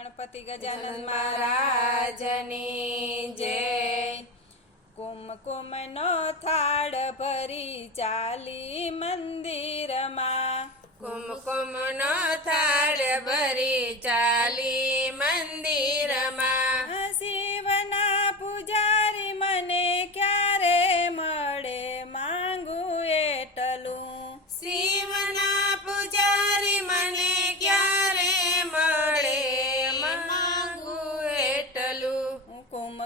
ગણપતિ ગજાનન મહારાજની જય. કુમકુમ નો થાળ ભરી ચાલી મંદિરમાં. કુમકુમ નો થાળ ભરી ચાલી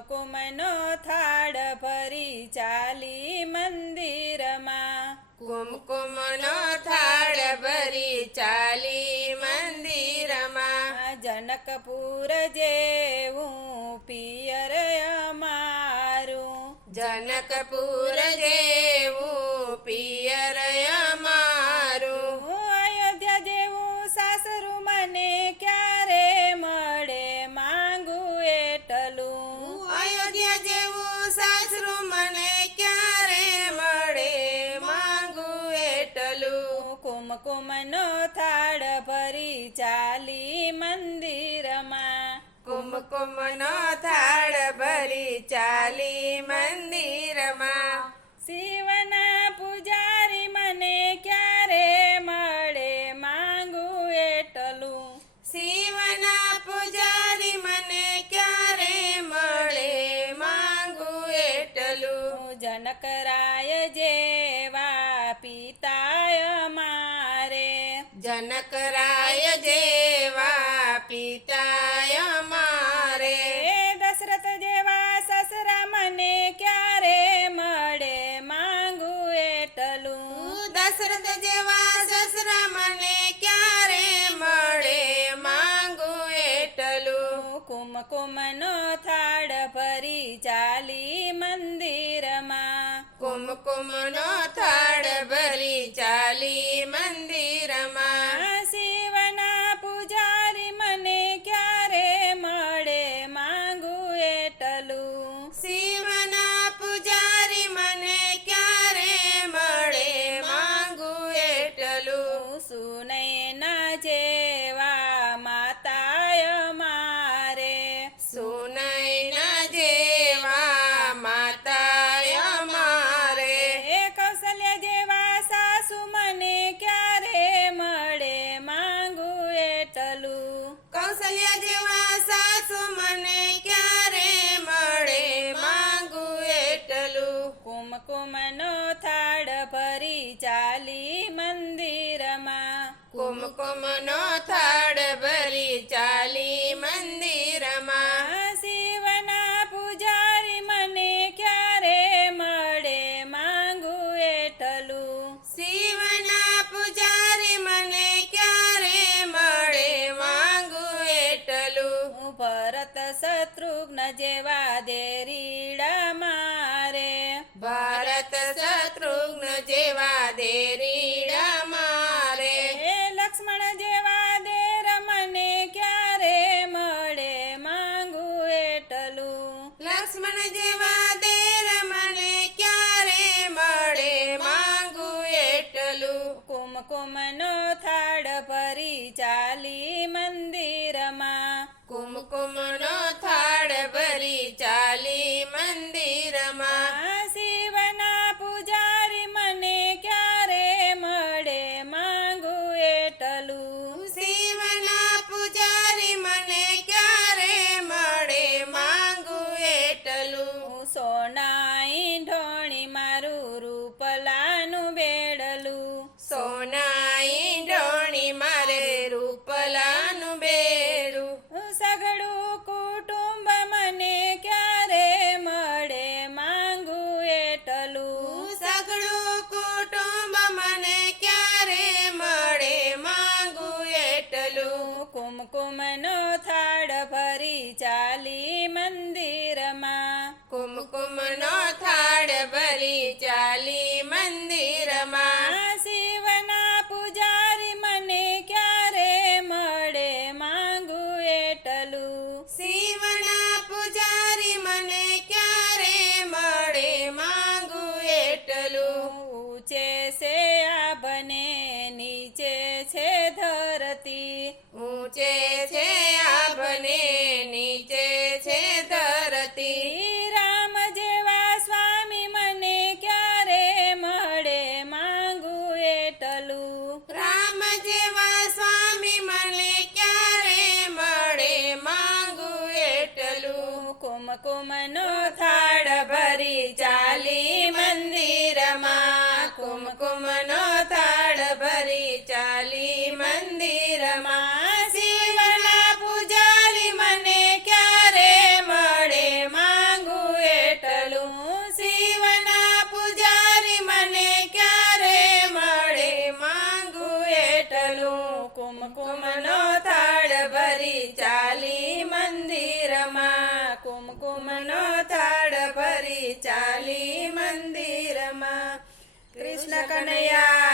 કુમકુમ નો થાળ ભરી ચાલી મંદિરમાં. કુમકુમ નો થાળ ભરી ચાલી મંદિરમાં. જનકપુર જેવું પિયર અમારું. જનકપુર જેવું પિયર અમારું. એટલું કુમકુમ થાળ ભરી ચાલી મંદિરમાં. કુમકુમનો થાળ ભરી ચાલી મંદિરમાં. જનકરાય જેવા પિતાય મારે. દશરથ જેવા સસરા મને ક્યારે મળે? માંગુ એટલું દશરથ જેવા સસરા મને ક્યારે મળે? માંગુ એટલું કુમકુમ નો થાળ ભરી ચાલી મંદિરમાં. કુમકુમ નો થાળ ભરી ચાલી મંદિરમાં. એટલું કુમકુમ નો થાળ ભરી ચાલી મંદિરમાં. કુમકુમનો થાળ ભરી ચાલી મંદિરમાં. શિવના પૂજારી મને ક્યારે મળે માંગુ એટલું શિવના પૂજારી મને ક્યારે મળે માંગુ એટલું હું ભરત શત્રુઘ્ન જેવા દેરીડા શત્રુઘ્ન દે રીડા મારે. હે લક્ષ્મણ જેવા દેર મને ક્યારે મળે માંગુ એટલું? લક્ષ્મણ જેવા દેર મને ક્યારે મળે માંગુ એટલું? કુમકુમનો થાળ ભરી ચાલી મંદિરમાં. કુમકુમ નો થાળ ભરી ચાલી મંદિરમાં થાળ ભરી ચાલી મંદિરમાં આ શિવના પૂજારી મને ક્યારે મળે માંગુ એટલું શિવના પૂજારી મને ક્યારે મળે માંગુ એટલું ઊંચે છે આ બને નીચે છે ધરતી ઊંચે છે કુમકુમનો થાળ ભરી ચાલી મંદિરમાં કુમકુમનો થાળ ભરી ચાલી મંદિરમાં શિવના પૂજારી મને ક્યારે મળે માંગુ એટલું શિવના પૂજારી મને ક્યારે મળે માંગુ એટલું કુમકુમનો થાળ ભરી ચાલી મંદિરમાં ચાલી મંદિરમાં કૃષ્ણ કનૈયા